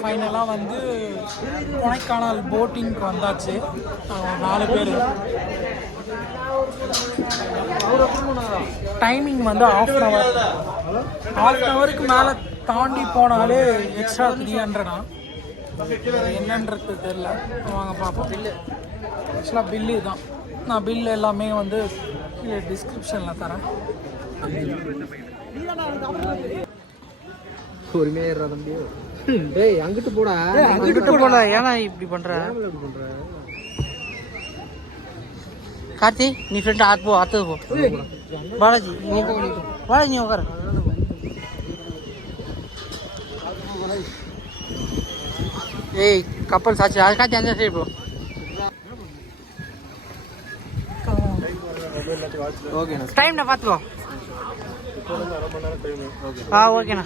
ஃபைனலாக வந்து கொடைக்கானல் போட்டிங்க்கு வந்தாச்சு. 4 பேர். டைமிங் வந்து ½ ஹவருக்கு மேலே தாண்டி போனாலே எக்ஸ்ட்ரா 300. என்னன்றது தெரியல, வாங்க பார்ப்போம். ஆக்சுவலாக பில்லு தான். நான் பில்லு எல்லாமே வந்து டிஸ்கிரிப்ஷனில் தரேன். பொறுமையா தம்பி. டேய் அங்கிட்டு போடா. அங்கிட்டு போல. ஏன்னா இப்படி பண்ற? கார்த்தி நீ ஃப்ரெண்ட் ஆட் போ. அடுத்தது போ. பாலாஜி நீ பாலாஜி நீ உட்கார. ஏய் கப்பல் சாட்சி. அது காட்சி அந்த சைடு போ. ஓகேண்ணா. டைம்ண்ணா பார்த்துக்கோ. ஓகேண்ணா.